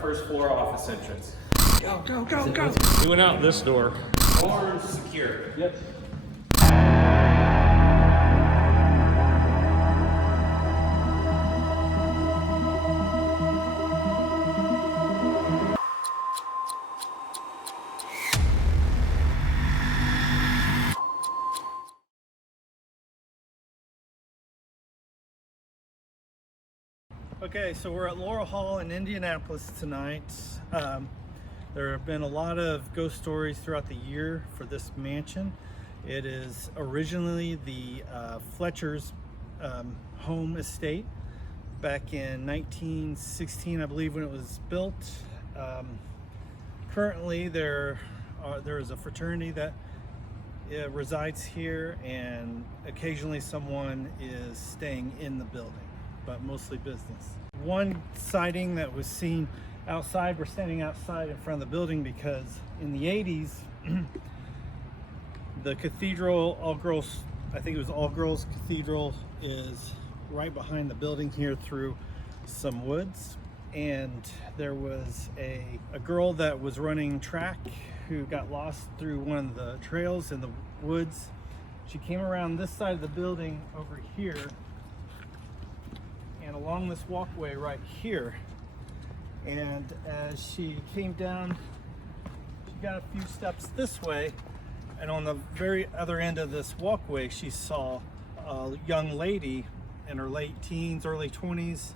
First floor office entrance. Go, go, go, go. We went out this door. Door secure. Yep. Okay, so we're at Laurel Hall in Indianapolis tonight. There have been a lot of ghost stories throughout the year for this mansion. It is originally the Fletcher's home estate back in 1916, I believe, when it was built. Currently, there is a fraternity that resides here, and occasionally someone is staying in the building, but mostly business. One sighting that was seen outside, we're standing outside in front of the building because in the 80s, the cathedral, I think it was all girls cathedral, is right behind the building here through some woods. And there was a girl that was running track who got lost through one of the trails in the woods. She came around this side of the building over here, and along this walkway right here, and as she came down, she got a few steps this way, and on the very other end of this walkway she saw a young lady in her late teens, early 20s,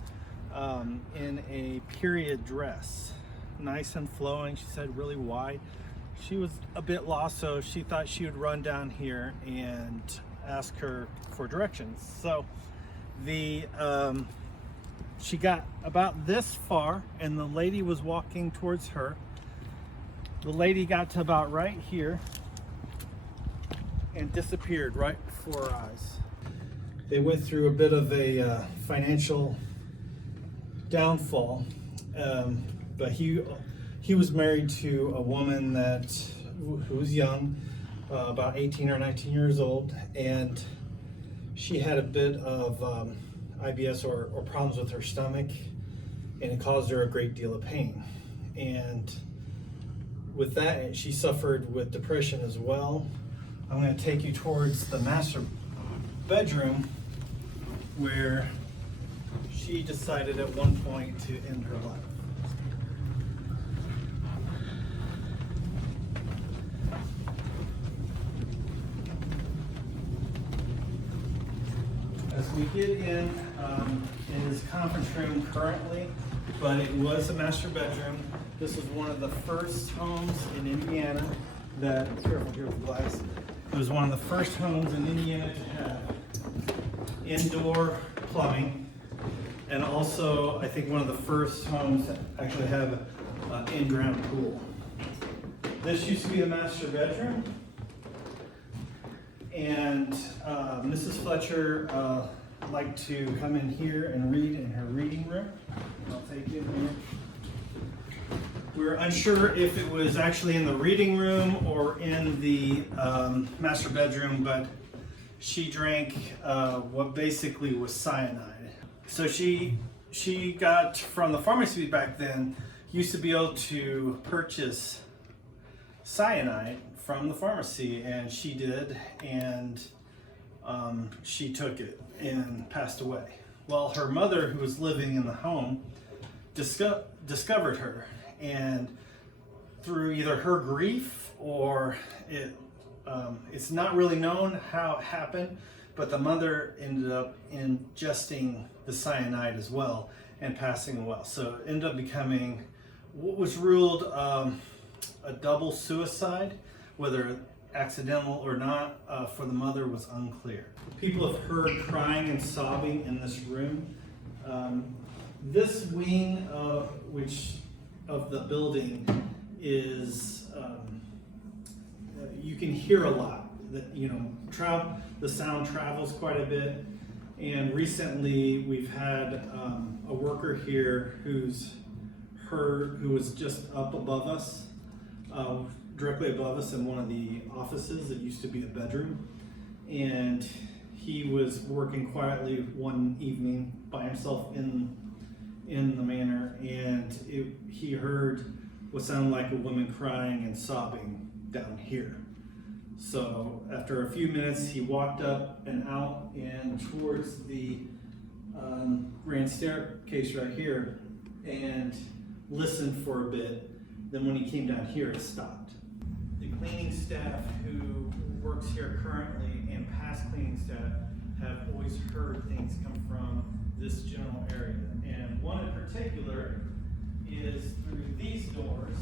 in a period dress, nice and flowing. She said really wide. She was a bit lost, so she thought she would run down here and ask her for directions. So she got about this far, and the lady was walking towards her. The lady got to about right here and disappeared right before our eyes. They went through a bit of a financial downfall, but he was married to a woman who was young, about 18 or 19 years old, and she had a bit of IBS or problems with her stomach, and it caused her a great deal of pain. And with that, she suffered with depression as well. I'm going to take you towards the master bedroom, where she decided at one point to end her life. As we get in, it is conference room currently, but it was a master bedroom. This was one of the first homes in Indiana that, careful here with glass, it was one of the first homes in Indiana to have indoor plumbing, and also I think one of the first homes that actually have an in-ground pool. This used to be the master bedroom, and Mrs. Fletcher liked to come in here and read in her reading room. I'll take you in here. We're unsure if it was actually in the reading room or in the master bedroom, but she drank what basically was cyanide. So she got from the pharmacy back then, used to be able to purchase cyanide from the pharmacy, and she did, and she took it and passed away. Well, her mother, who was living in the home, discovered her, and through either her grief or it's not really known how it happened, but the mother ended up ingesting the cyanide as well and passing away. So it ended up becoming what was ruled a double suicide. Whether accidental or not, for the mother was unclear. People have heard crying and sobbing in this room. This wing of the building is, you can hear a lot. The sound travels quite a bit. And recently we've had a worker here who was just up above us, directly above us in one of the offices that used to be a bedroom, and he was working quietly one evening by himself in the manor, and he heard what sounded like a woman crying and sobbing down here. So after a few minutes, he walked up and out and towards the grand staircase right here and listened for a bit. Then when he came down here, it stopped. The cleaning staff who works here currently and past cleaning staff have always heard things come from this general area. And one in particular is through these doors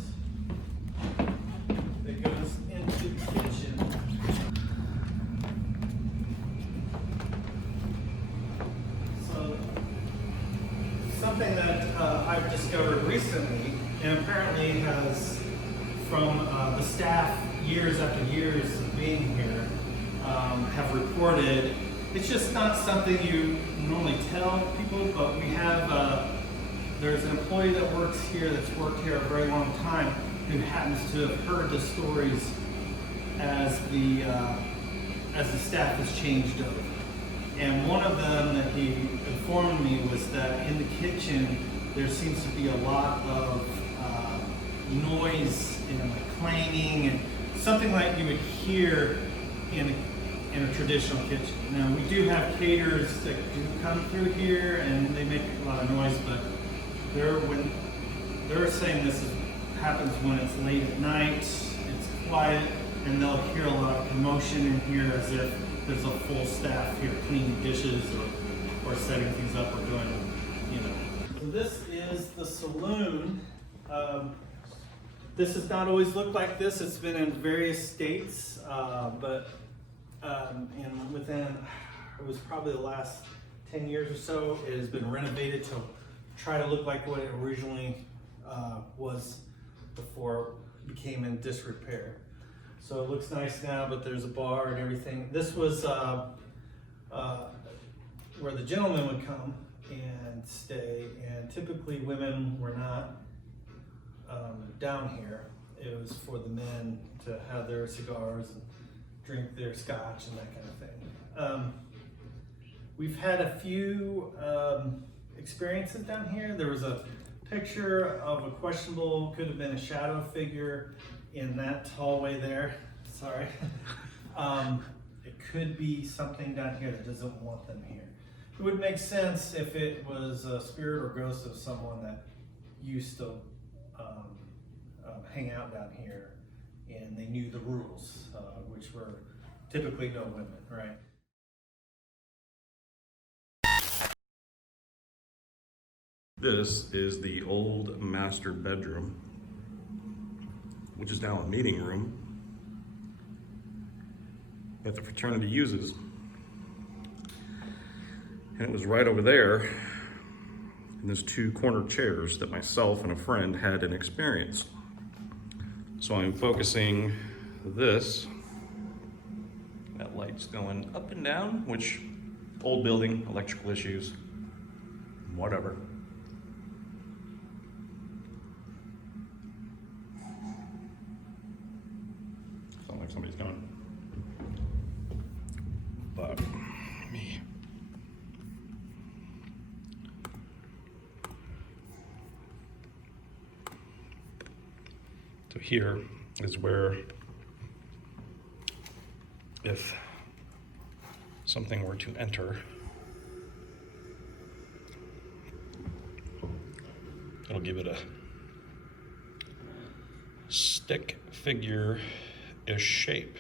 that goes into the kitchen. So something that I've discovered recently, and apparently has from the staff years after years of being here, have reported. It's just not something you normally tell people, but we have, there's an employee that works here that's worked here a very long time who happens to have heard the stories as the staff has changed over. And one of them that he informed me was that in the kitchen there seems to be a lot of noise and like clanging and something like you would hear in a traditional kitchen. Now we do have caterers that do come through here and they make a lot of noise, but they're saying this happens when it's late at night, it's quiet, and they'll hear a lot of commotion in here as if there's a full staff here cleaning dishes or setting things up or doing, you know. So this is the saloon. This has not always looked like this. It's been in various states, but within, it was probably the last 10 years or so, it has been renovated to try to look like what it originally was before it became in disrepair. So it looks nice now, but there's a bar and everything. This was where the gentlemen would come and stay, and typically women were not down here. It was for the men to have their cigars and drink their scotch and that kind of thing. We've had a few experiences down here. There was a picture of a questionable, could have been a shadow figure in that hallway there. Sorry. It could be something down here that doesn't want them here. It would make sense if it was a spirit or ghost of someone that used to hang out down here and they knew the rules, which were typically no women, right? This is the old master bedroom, which is now a meeting room that the fraternity uses. And it was right over there in those two corner chairs that myself and a friend had an experience. So I'm focusing this. That light's going up and down, which old building, electrical issues, whatever. Sounds like somebody's coming. But me. So here is where, if something were to enter, it'll give it a stick figure-ish shape.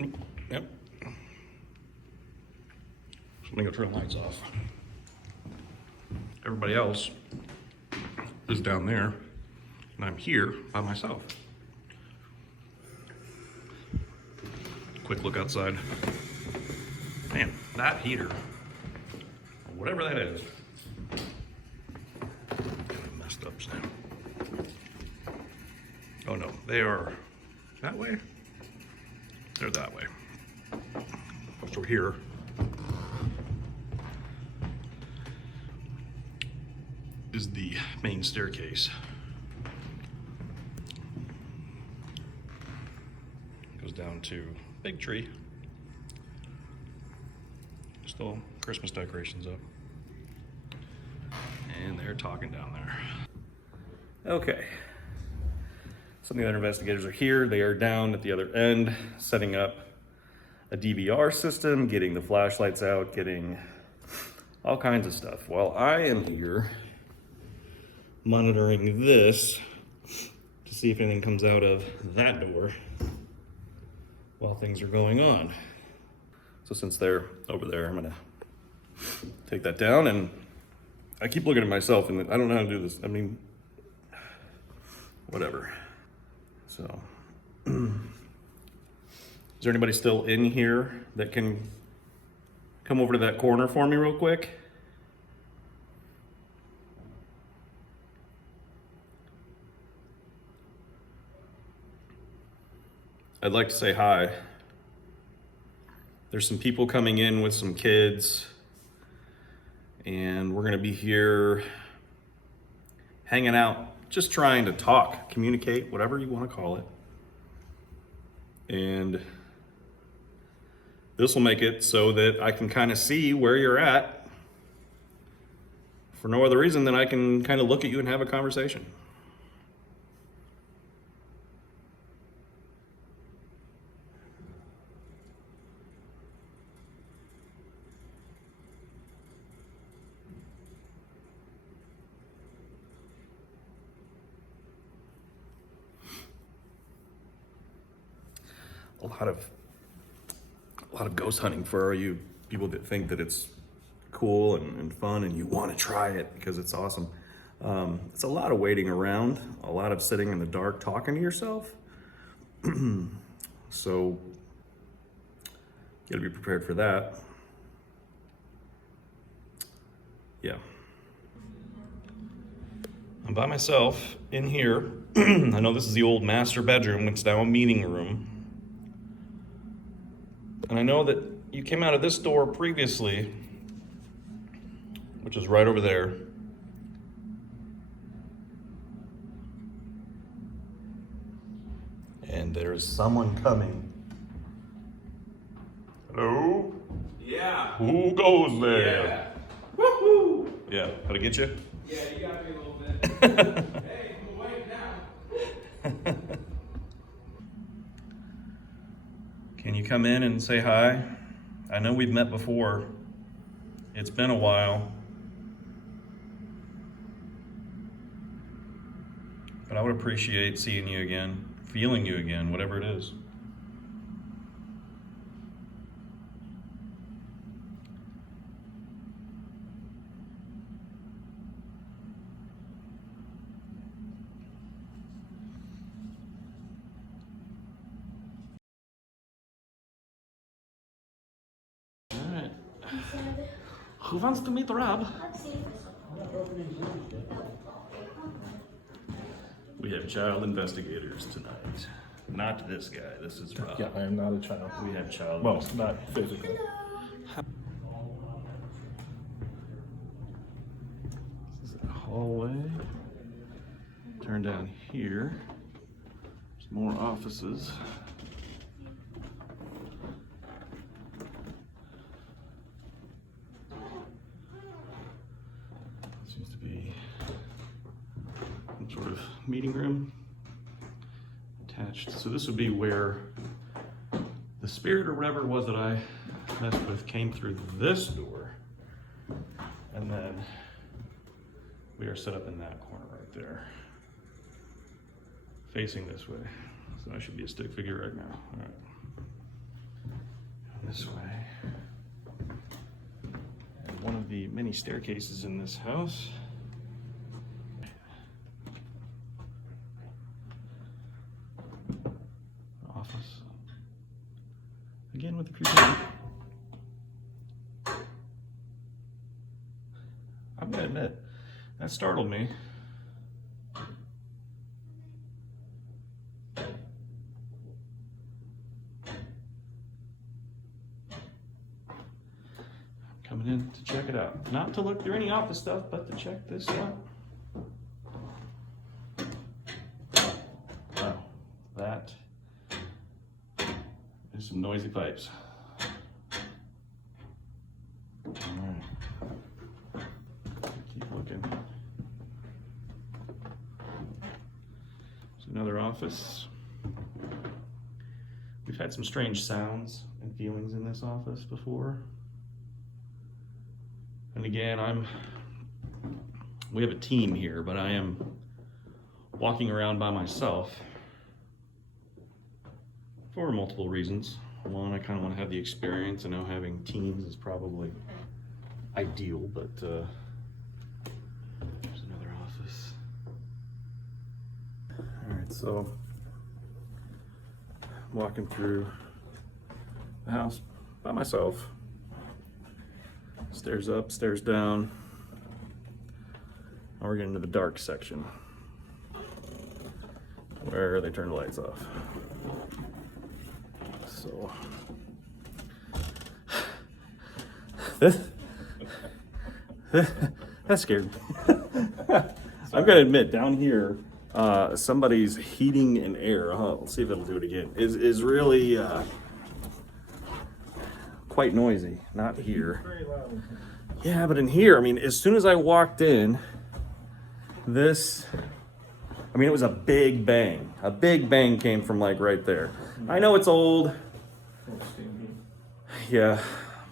Oop, yep. So let me go turn the lights off. Everybody else is down there, and I'm here by myself. Quick look outside. Man, that heater, or whatever that is, messed up now. Oh no, they are that way? They're that way. So here, is the main staircase. Goes down to Big Tree. Still Christmas decorations up. And they're talking down there. Okay. Some of the other investigators are here. They are down at the other end, setting up a DVR system, getting the flashlights out, getting all kinds of stuff. While I am here monitoring this to see if anything comes out of that door while things are going on. So since they're over there, I'm gonna take that down, and I keep looking at myself and I don't know how to do this. I mean, whatever. So, is there anybody still in here that can come over to that corner for me real quick? I'd like to say hi. There's some people coming in with some kids, and we're gonna be here hanging out, just trying to talk, communicate, whatever you want to call it. And this will make it so that I can kind of see where you're at for no other reason than I can kind of look at you and have a conversation. A lot of ghost hunting for all you people that think that it's cool and fun and you want to try it because it's awesome. It's a lot of waiting around, a lot of sitting in the dark talking to yourself. So you gotta be prepared for that. Yeah. I'm by myself in here. I know this is the old master bedroom. It's now a meeting room. And I know that you came out of this door previously, which is right over there. And there's someone coming. Hello? Yeah. Who goes there? Yeah. Woohoo! Yeah, gotta get you? Yeah, you got me a little bit. Hey, I'm awake now. Can you come in and say hi? I know we've met before. It's been a while. But I would appreciate seeing you again, feeling you again, whatever it is. Who wants to meet Rob? We have child investigators tonight. Not this guy, this is Rob. Yeah, I am not a child. We have child Well, not physically. This is a hallway. Turn down here. There's more offices. Seems to be some sort of meeting room attached. So this would be where the spirit or whatever it was that I messed with came through this door. And then we are set up in that corner right there, facing this way. So I should be a stick figure right now. All right. This way. And one of the many staircases in this house. Office. Again with the creepy. I'm gonna admit, that startled me. Coming in to check it out. Not to look through any office stuff, but to check this out. Wow, that is some noisy pipes. Another office. We've had some strange sounds and feelings in this office before. And again, we have a team here, but I am walking around by myself for multiple reasons. One, I kind of want to have the experience. I know having teams is probably ideal, but there's another office. All right, so I'm walking through the house by myself. Stairs up, stairs down. Now we're getting to the dark section where they turn the lights off. So that scared me. I've got to admit, down here, somebody's heating and air. Let's see if it'll do it again. Is really quite noisy. Not here. Very loud. Yeah, but in here, I mean, as soon as I walked in, it was a big bang. A big bang came from like right there. I know it's old. Yeah,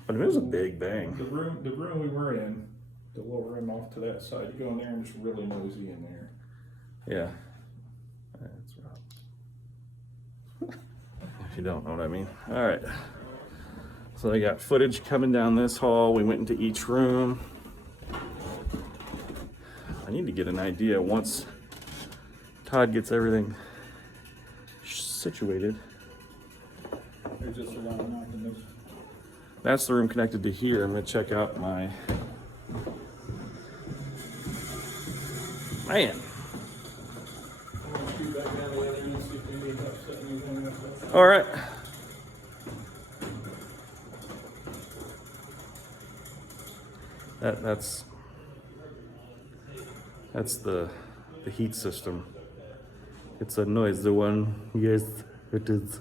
but it was a big bang. The room we were in, the little room off to that side, you go in there and it's really noisy in there. Yeah. That's rough. If you don't know what I mean. All right. So I got footage coming down this hall. We went into each room. I need to get an idea once Todd gets everything situated. There's just a lot of noise in this. That's the room connected to here. I'm gonna check out my man. All right. That's the heat system. It's a noise, the one, yes, it is.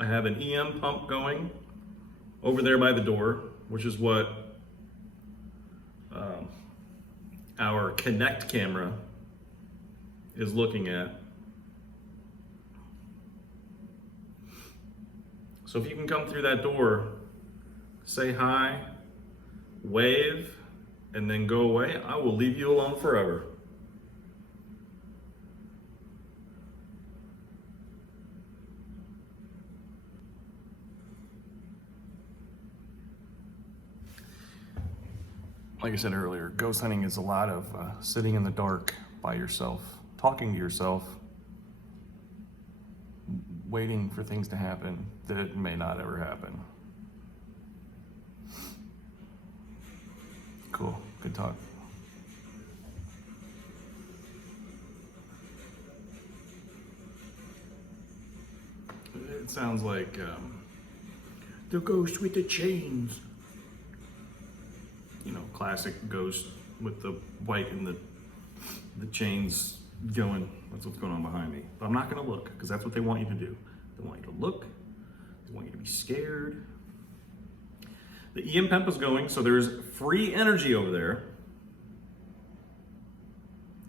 I have an EM pump going over there by the door, which is what our Connect camera is looking at. So if you can come through that door, say hi, wave, and then go away, I will leave you alone forever. Like I said earlier, ghost hunting is a lot of sitting in the dark by yourself, talking to yourself, waiting for things to happen that may not ever happen. Cool, good talk. It sounds like the ghost with the chains. You know, classic ghost with the white and the chains going. That's what's going on behind me. But I'm not gonna look, because that's what they want you to do. They want you to look, they want you to be scared. The EM pump is going, so there's free energy over there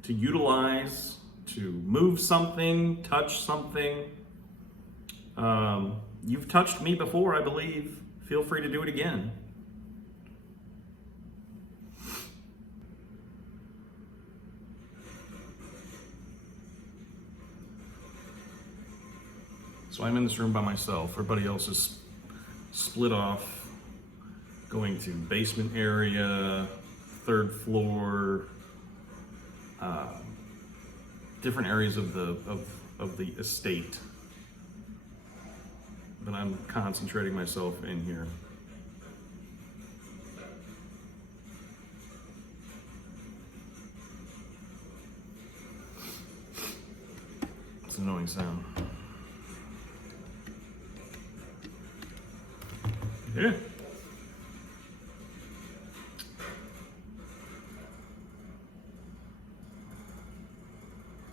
to utilize, to move something, touch something. You've touched me before, I believe. Feel free to do it again. So I'm in this room by myself. Everybody else is split off, going to basement area, third floor, different areas of the estate. But I'm concentrating myself in here. It's an annoying sound. Yeah.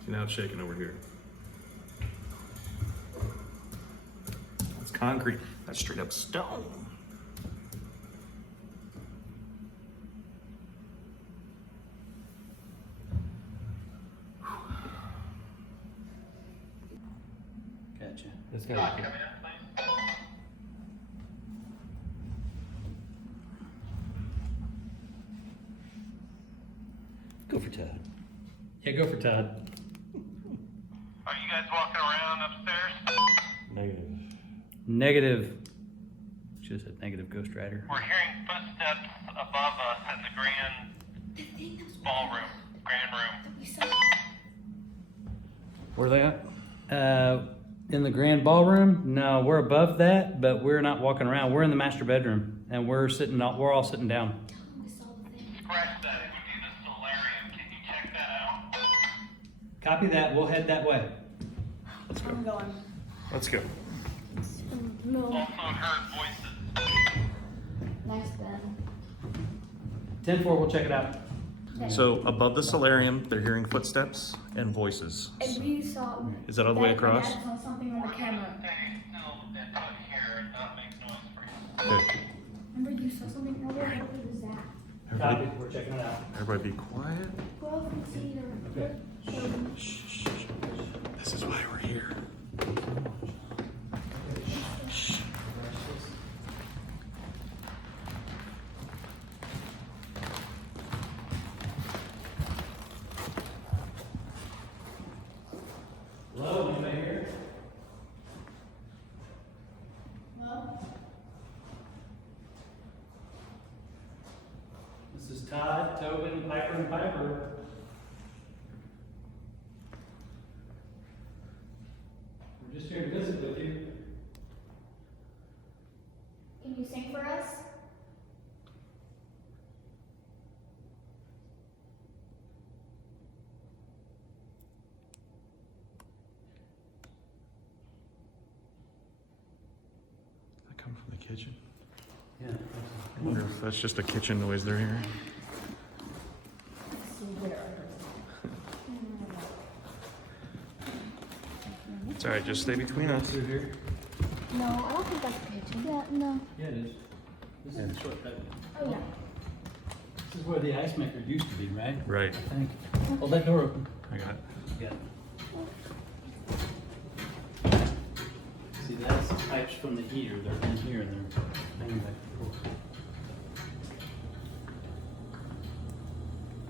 See, now it's shaking over here. It's concrete. That's straight up stone. That's gotta be good. Go for Todd. Yeah, go for Todd. Are you guys walking around upstairs? Negative. Negative. Should have said negative, Ghost Rider. We're hearing footsteps above us in the grand ballroom, grand room. Where are they at? In the grand ballroom? No, we're above that, but we're not walking around. We're in the master bedroom, and we're all sitting down. Scratch that. It would be the solarium. Can you check that out? Copy that. We'll head that way. Let's go. I'm going. Let's go. No. Also heard voices. Nice bed. 10-4, we'll check it out. So above the solarium, they're hearing footsteps and voices. And we saw. Is that all the way Dad across? saw something on the camera. Stay still and put here and not make noise for you. Okay. Remember you saw something earlier? What was that? Copy. Everybody, We're checking it out. everybody be quiet. Go over and see her. Okay. Shh, shh, shh. This is why we're here. Shh. Hello, anybody here? No. This is Todd, Tobin, Piper, and Piper. We're just here to visit with you. Can you sing for us? That come from the kitchen. Yeah. I wonder if that's just a kitchen noise they're hearing. It's all right, just stay between us. Through here? No, I don't think that's the kitchen. Yeah, no. Yeah, it is. This is the shortcut. Oh, yeah. This is where the ice maker used to be, right? Right, I think. Hold that door open. I got it. Yeah. See, that's pipes from the heater. They're in here and they're hanging back and forth.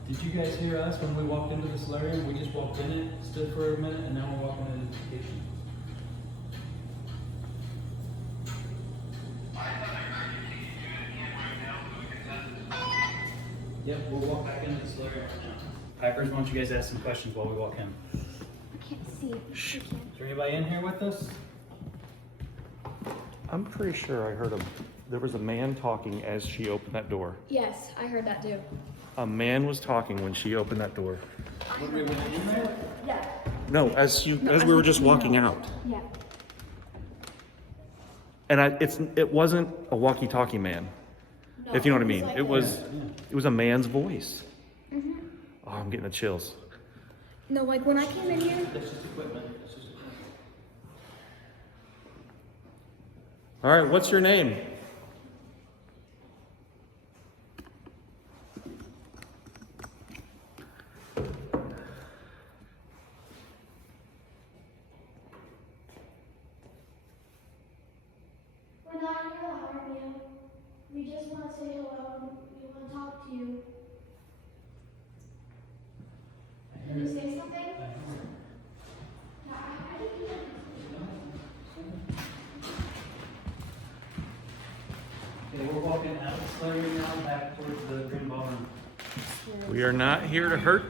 Did you guys hear us when we walked into the solarium? We just walked in it, stood for a minute, and now we're walking into the kitchen. Yep, we'll walk back into the solarium right now. Pipers, why don't you guys ask some questions while we walk in? I can't see. Is there anybody in here with us? I'm pretty sure I heard there was a man talking as she opened that door. Yes, I heard that too. A man was talking when she opened that door. When we went in there? Yeah. No, as we were just walking out. Yeah. And it wasn't a walkie-talkie man, No, if you know what I it mean. was like It was a man's voice. Mhm. Oh, I'm getting the chills. No, like when I came in here. That's just equipment. That's just equipment. All right, what's your name? We're not here to harm you. We just want to say hello. We want to talk to you. Can you say something? Yeah, I didn't hear. Okay, we're walking out of the solarium now, back towards the green ballroom. We are not here to hurt.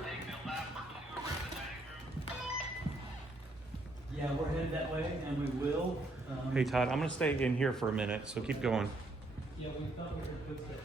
Yeah, we're headed that way, and we will. Hey, Todd, I'm going to stay in here for a minute, so keep going. Yeah, we thought we heard footsteps.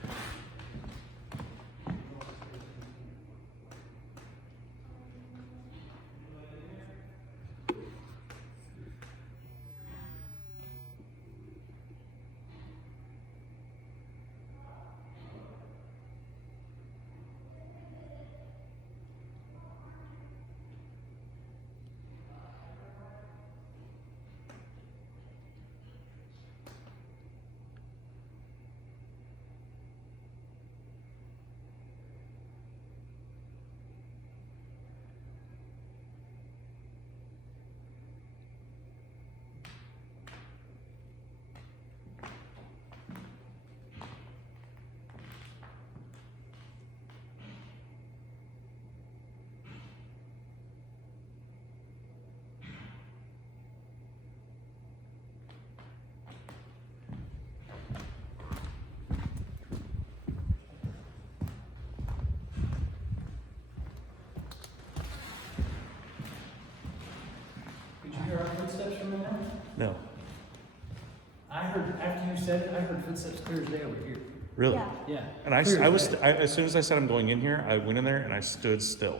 said it, I heard footsteps clear as day over here. Really? Yeah. Yeah. And I clear was, as day. as soon as I said I'm going in here, I went in there and I stood still.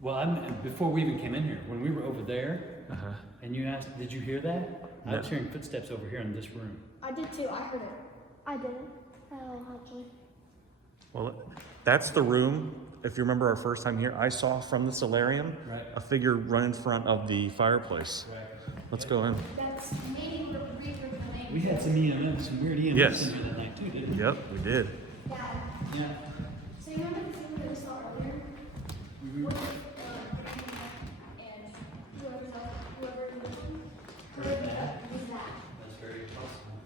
Well, before we even came in here, when we were over there, and you asked, did you hear that? I was No. hearing footsteps over here in this room. I did too. I heard it. I didn't. Oh, actually. Well, that's the room. If you remember our first time here, I saw from the solarium Right. a figure run in front of the fireplace. Let's go in. That's maybe the reason the name. We had some EMFs, some weird EMFs Yes. in here that night too, didn't we? Yep, we did. Yeah. Yeah. So you remember the scene that we saw earlier? What if, and whoever heard that was that. That's very possible.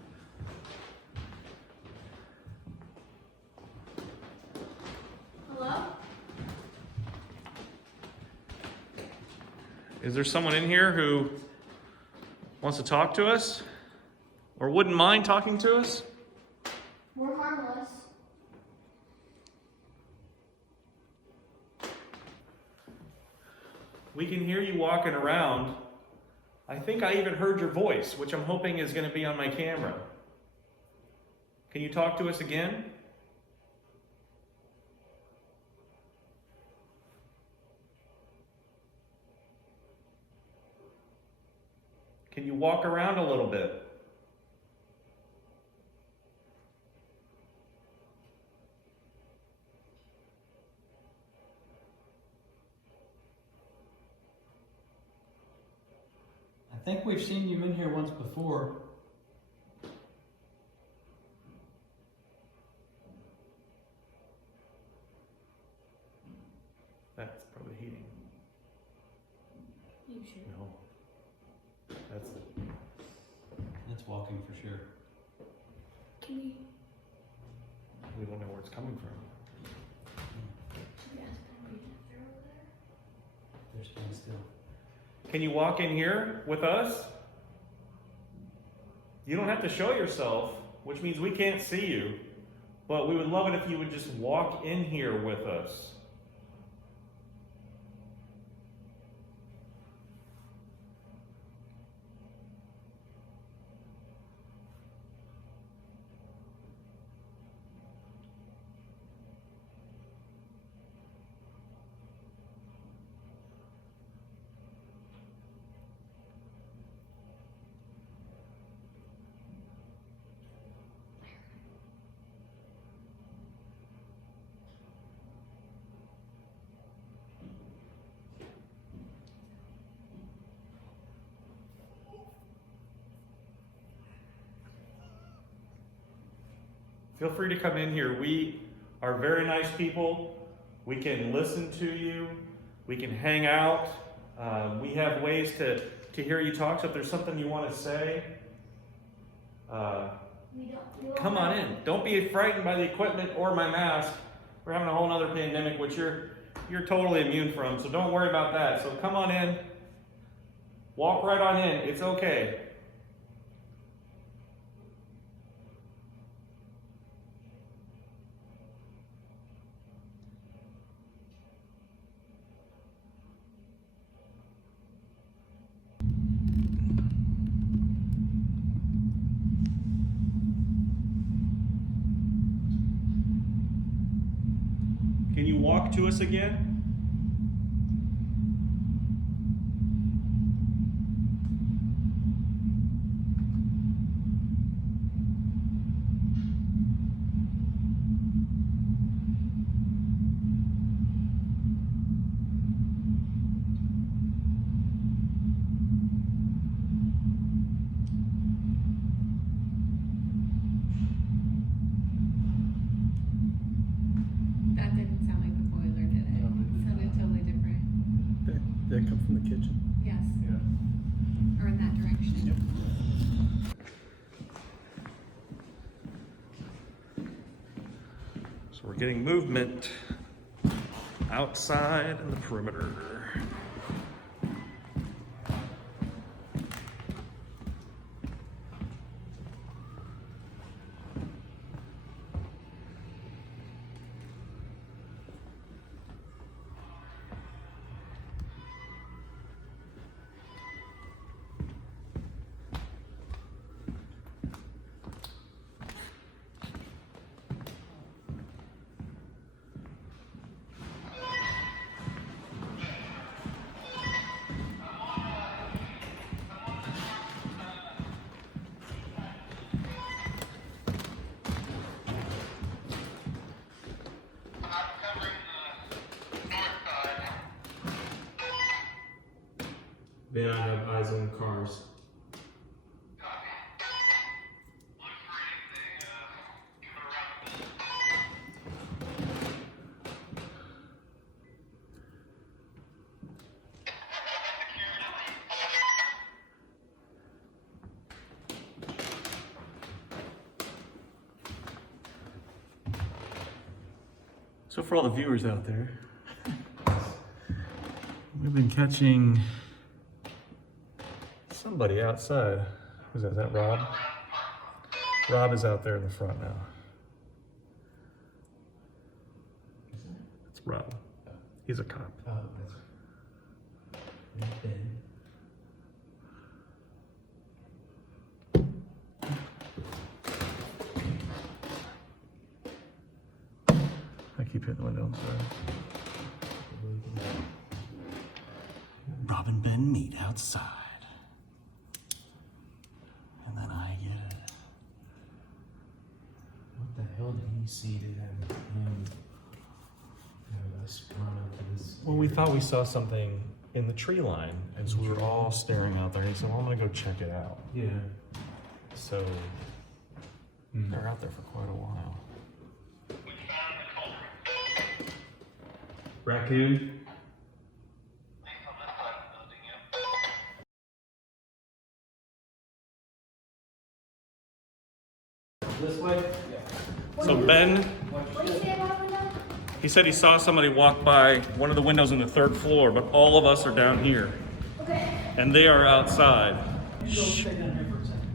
Hello? Is there someone in here who wants to talk to us? Or wouldn't mind talking to us? We're harmless. We can hear you walking around. I think I even heard your voice, which I'm hoping is going to be on my camera. Can you talk to us again? Can you walk around a little bit? I think we've seen you in here once before. That's probably heating. You sure? No. That's it. That's walking for sure. Can we We don't know where it's coming from. ask them if they're over there? They're staying still. Can you walk in here with us? You don't have to show yourself, which means we can't see you, but we would love it if you would just walk in here with us. Feel free to come in here. We are very nice people. We can listen to you. We can hang out. We have ways to hear you talk. So if there's something you want to say, We don't. come on in. Don't be frightened by the equipment or my mask. We're having a whole other pandemic, which you're totally immune from. So don't worry about that. So come on in. Walk right on in. It's okay. Can you walk to us again? That didn't sound like the boiler, did it? No, It it did sounded not. totally different. That come from the kitchen? Yes. Yeah. Or in that direction. So we're getting movement outside in the perimeter. Ben, I have eyes on cars. So for all the viewers out there, we've been catching somebody outside. Who's that? Is that Rob? Rob is out there in the front now. It's Rob. He's a cop. I keep hitting the window, I'm sorry. Rob and Ben meet outside. And then I get it. What the hell did he see to have him have us run up to this? Well, we thought we saw something in the tree line, and so we were all staring out there. He said, well, I'm gonna go check it out. Yeah. So they're out there for quite a while. Raccoon? This way? So Ben, What did you say about window? he said he saw somebody walk by one of the windows on the 3rd floor, but all of us are down here. Okay. And they are outside. You go stay down here for a second.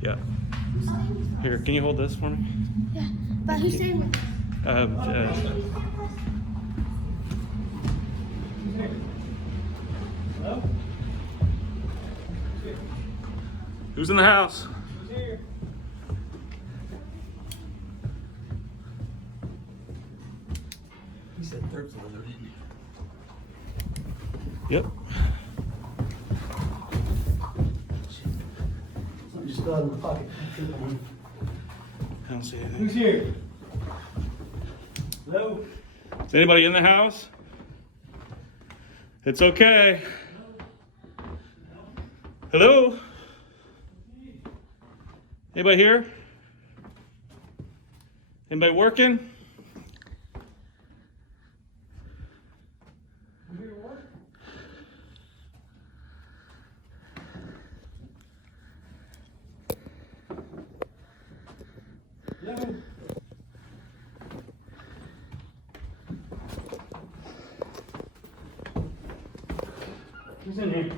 Yeah. Here, can you hold this for me? Yeah, but who's staying with Hello? Who's in the house? Who's here? He said 3rd floor though, didn't he? Yep. Something just fell out of my pocket. I don't see anything. Who's here? Hello? Is anybody in the house? It's okay. Hello? Anybody here? Anybody working? Hello? Who's in here?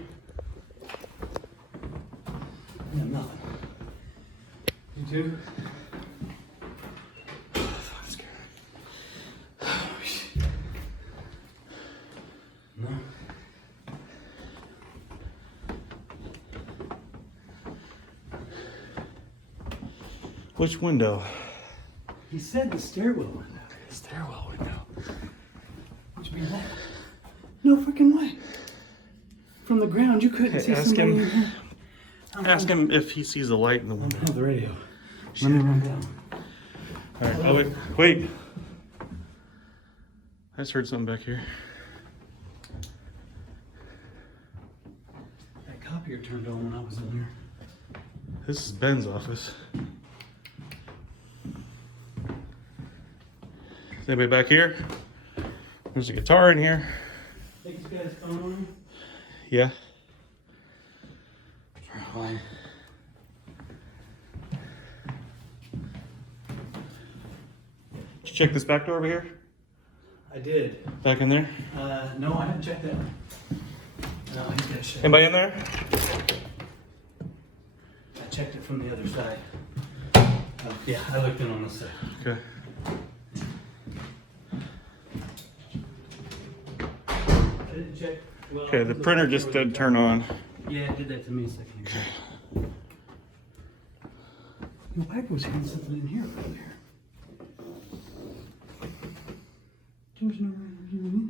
Yeah, nothing. You too? No. Which window? He said the stairwell window. Stairwell window. Which means that? No freaking way. From the ground, you couldn't see ask somebody him. in here. Ask him if he sees a light in the window. Oh, the radio. Let me run down. All right. Oh wait. Wait. I just heard something back here. That copier turned on when I was in here. This is Ben's office. Is anybody back here? There's a guitar in here. Think he's got his phone on him? Yeah. Fine. Did you check this back door over here? I did. Back in there? No, I haven't checked that one. No, he's got shit. Anybody in there? I checked it from the other side. Yeah, I looked in on this side. Okay. I didn't check. Well, Okay, the printer just did turn on. Yeah, it did that to me a second ago. The wife was hitting something in here earlier. There was no reason